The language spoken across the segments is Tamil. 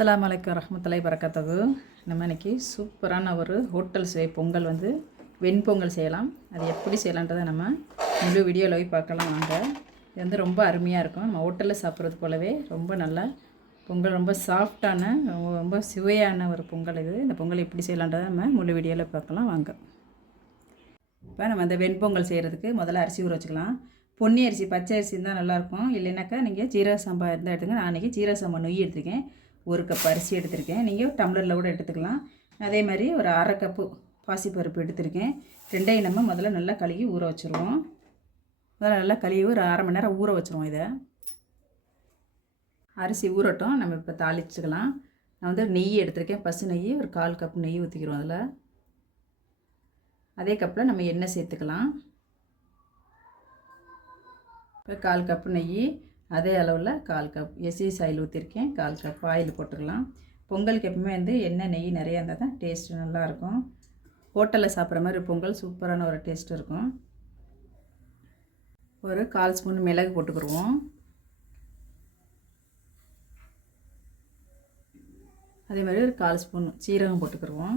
அஸ்லாம் வலைக்கம் வரஹ்மத்துல்லாஹி பறக்கத்தகு நம்ம இன்றைக்கி சூப்பரான ஒரு ஹோட்டல் சுவை பொங்கல் வந்து வெண்பொங்கல் செய்யலாம். அது எப்படி செய்யலான்றதை நம்ம முழு வீடியோவில் போய் பார்க்கலாம் வாங்க. இது வந்து ரொம்ப அருமையாக இருக்கும். நம்ம ஹோட்டலில் சாப்பிட்றது போலவே ரொம்ப நல்லா பொங்கல் ரொம்ப சாஃப்டான ரொம்ப- சுவையான ஒரு பொங்கல் இது. இந்த பொங்கல் எப்படி செய்யலான்றதை நம்ம முழு வீடியோவில் பார்க்கலாம் வாங்க. இப்போ நம்ம அந்த வெண்பொங்கல் செய்கிறதுக்கு முதல்ல அரிசி ஊற வச்சுக்கலாம். பொன்னி அரிசி பச்சை அரிசி இருந்தால் நல்லாயிருக்கும் இல்லைனாக்கா நீங்கள் ஜீரக சம்பா இருந்தால் எடுத்துங்க. நான் அன்றைக்கி ஜீரக சம்பா நொய் எடுத்துருக்கேன். ஒரு கப் அரிசி எடுத்திருக்கேன். நீங்கள் டம்ளரில் கூட எடுத்துக்கலாம். அதே மாதிரி ஒரு அரை கப்பு பாசிப்பருப்பு எடுத்திருக்கேன். ரெண்டையும் நம்ம முதல்ல நல்லா கழுவி ஊற வச்சுருவோம். முதல்ல நல்லா கழுவி ஒரு அரை மணி நேரம் ஊற வச்சுருவோம் இதை. அரிசி ஊறட்டும். நம்ம இப்போ தாளிச்சுக்கலாம். நான் வந்து நெய் எடுத்திருக்கேன். பசு நெய் ஒரு கால் கப் நெய் ஊற்றிக்கிறோம் அதில். அதே கப்பில் நம்ம எண்ணெய் சேர்த்துக்கலாம். இப்போ கால் கப்பு நெய் அதே அளவில் கால் கப் எஸ்இஸ் ஆயில் ஊற்றிருக்கேன் கால் கப் ஆயில் போட்டுக்கலாம் பொங்கலுக்கு எப்பவுமே வந்து எண்ணெய் நெய் நிறையா இருந்தால் தான் டேஸ்ட்டு நல்லாயிருக்கும் ஹோட்டலில் சாப்பிட்ற மாதிரி பொங்கல் சூப்பரான ஒரு டேஸ்ட் இருக்கும். ஒரு கால் ஸ்பூன் மிளகு போட்டுக்கிடுவோம். அதே மாதிரி ஒரு கால் ஸ்பூன் சீரகம் போட்டுக்கிடுவோம்.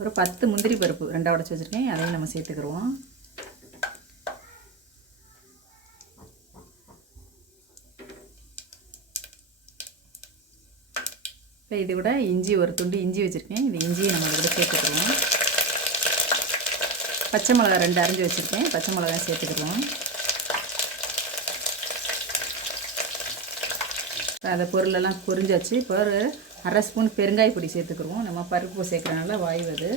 ஒரு பத்து முந்திரி பருப்பு ரெண்டாக உடச்சி வச்சுருக்கேன். அதையும் நம்ம சேர்த்துக்கிடுவோம். இப்போ இது கூட இஞ்சி ஒரு துண்டு இஞ்சி வச்சுருக்கேன். இந்த இஞ்சியை நம்ம கூட சேர்த்துக்கிடுவோம் பச்சை மிளகா ரெண்டு அரிஞ்சு வச்சுருக்கேன். பச்சை மிளகா சேர்த்துக்கிடுவோம் அந்த பொருளெல்லாம் பொரிஞ்சாச்சு. இப்போ ஒரு அரை ஸ்பூன் பெருங்காய பொடி சேர்த்துக்கிடுவோம் நம்ம பருப்பு சேர்க்குறனால வாய்வு அது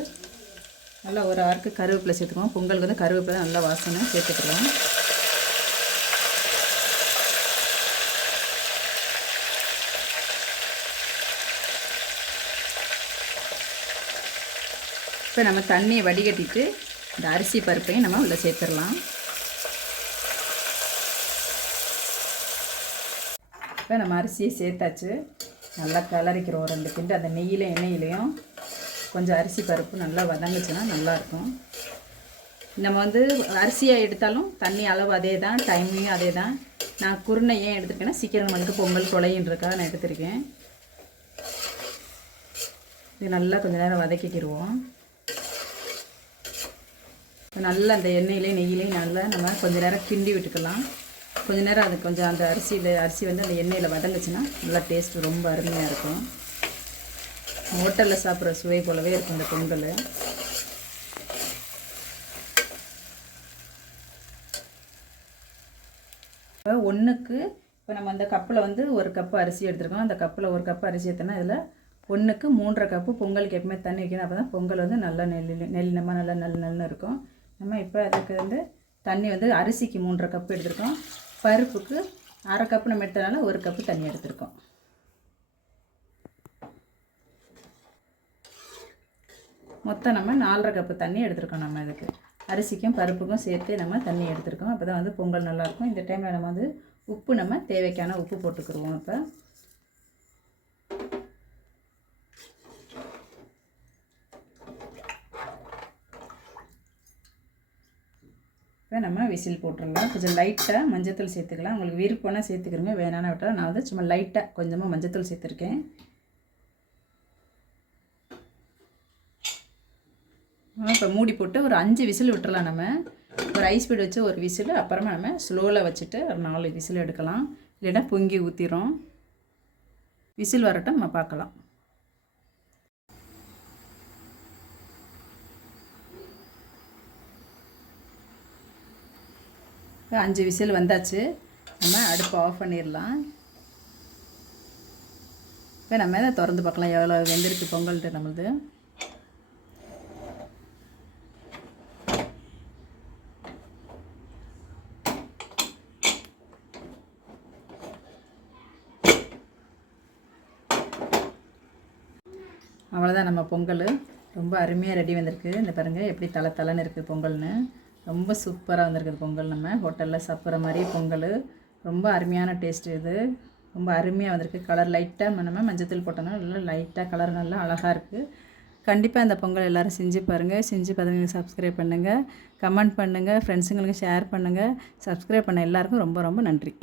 நல்லா ஒரு ஆறுக்கு கருவேப்பிலை சேர்த்துக்குவோம். பொங்கலுக்கு வந்து கருவேப்பிலை தான் நல்லா வாசனை சேர்த்துக்கிடுவோம் இப்போ நம்ம தண்ணியை வடிகட்டிட்டு இந்த அரிசி பருப்பையும் நம்ம உள்ளே சேர்த்துடலாம். இப்போ நம்ம அரிசியை சேர்த்தாச்சு. நல்லா கிளறிக்கிறோம். ரெண்டு கிண்டு அந்த நெய்யில எண்ணெயிலையும் கொஞ்சம் அரிசி பருப்பு நல்லா வதங்குச்சுன்னா நல்லாயிருக்கும். நம்ம வந்து அரிசியாக எடுத்தாலும் தண்ணி அளவு அதே தான் டைமிங்கும் அதே தான் நான் குருணை ஏன் எடுத்திருக்கேன்னா சீக்கிரம் நம்மளுக்கு பொங்கல் தொலையின்றக்காக நான் எடுத்திருக்கேன். இது நல்லா கொஞ்சம் நேரம் வதக்கிக்கிடுவோம் நல்லா அந்த எண்ணெயிலையும் நெய்யிலையும் நல்லா நம்ம கொஞ்சம் நேரம் கிண்டி விட்டுக்கலாம். கொஞ்ச நேரம் அது கொஞ்சம் அந்த அரிசியில் அரிசி வந்து அந்த எண்ணெயில் வதங்குச்சுன்னா நல்லா டேஸ்ட்டு ரொம்ப அருமையாக இருக்கும். ஹோட்டலில் சாப்பிட்ற சுவை போலவே இருக்கும் இந்த பொங்கல். இப்போ ஒன்றுக்கு இப்போ நம்ம அந்த கப்பில் வந்து ஒரு கப்பு அரிசி எடுத்துருக்கோம். அந்த கப்பில் ஒரு கப்பு அரிசி எடுத்தோன்னா இதில் ஒன்றுக்கு மூன்றரை கப்பு பொங்கலுக்கு எப்பவுமே தண்ணி வைக்கணும். அப்போ தான் பொங்கல் வந்து நல்லா நெல் நெல் நல்லா நல்ல நெல்னு இருக்கும். நம்ம இப்போ அதுக்கு வந்து தண்ணி வந்து அரிசிக்கு மூன்றரை கப்பு எடுத்திருக்கோம். பருப்புக்கு அரை கப்பு நம்ம எடுத்ததுனால ஒரு கப்பு தண்ணி எடுத்திருக்கோம். மொத்தம் நம்ம நாலரை கப்பு தண்ணி எடுத்திருக்கோம் நம்ம இதுக்கு. அரிசிக்கும் பருப்புக்கும் சேர்த்து நம்ம தண்ணி எடுத்திருக்கோம். அப்போ தான் வந்து பொங்கல் நல்லாயிருக்கும் இந்த டைமில் நம்ம வந்து உப்பு நம்ம தேவைக்கான உப்பு போட்டுக்கிடுவோம் இப்போ. இப்போ நம்ம விசில் போட்டுடலாம் கொஞ்சம் லைட்டாக மஞ்சத்தூள் சேர்த்துக்கலாம். உங்களுக்கு விருப்பம்னா சேர்த்துக்கிறோங்க வேணான்னு விட்டால் நான் வந்து சும்மா லைட்டாக கொஞ்சமாக மஞ்சத்தூள் சேர்த்துருக்கேன். இப்போ மூடி போட்டு ஒரு அஞ்சு விசில் விட்டுறலாம் நம்ம. ஒரு ஐஸ் பீட் வச்சு ஒரு விசில் அப்புறமா நம்ம ஸ்லோவில் வச்சுட்டு ஒரு நாலு விசில் எடுக்கலாம். இல்லைன்னா பொங்கி ஊற்றிடும் விசில் வரட்டும் நம்ம பார்க்கலாம் இப்போ அஞ்சு விசில் வந்தாச்சு. நம்ம அடுப்பை ஆஃப் பண்ணிடலாம். இப்போ நம்ம இதை திறந்து பார்க்கலாம்? எவ்வளோ வெந்திருக்கு பொங்கல்ட்டு நம்மளது. அவ்வளோதான் நம்ம பொங்கல். ரொம்ப அருமையாக ரெடி வந்திருக்கு. இந்த பாருங்கள் எப்படி தலை தலைன்னு இருக்குது பொங்கல்னு. ரொம்ப சூப்பராக வந்திருக்குது பொங்கல் நம்ம. ஹோட்டலில் சாப்பிட்ற மாதிரி பொங்கல். ரொம்ப அருமையான டேஸ்ட் இது. ரொம்ப அருமையாக வந்திருக்கு. கலர் லைட்டாக நம்ம மஞ்சத்தூள் போட்டோம்னா நல்லா லைட்டாக கலர் நல்லா அழகாக இருக்குது கண்டிப்பாக இந்த பொங்கல் எல்லோரும் செஞ்சு பாருங்கள் செஞ்சு பார்த்துங்க சப்ஸ்கிரைப் பண்ணுங்கள் கமெண்ட் பண்ணுங்கள் ஃப்ரெண்ட்ஸுங்களுக்கு ஷேர் பண்ணுங்கள் சப்ஸ்கிரைப் பண்ண எல்லாருக்கும் ரொம்ப ரொம்ப நன்றி.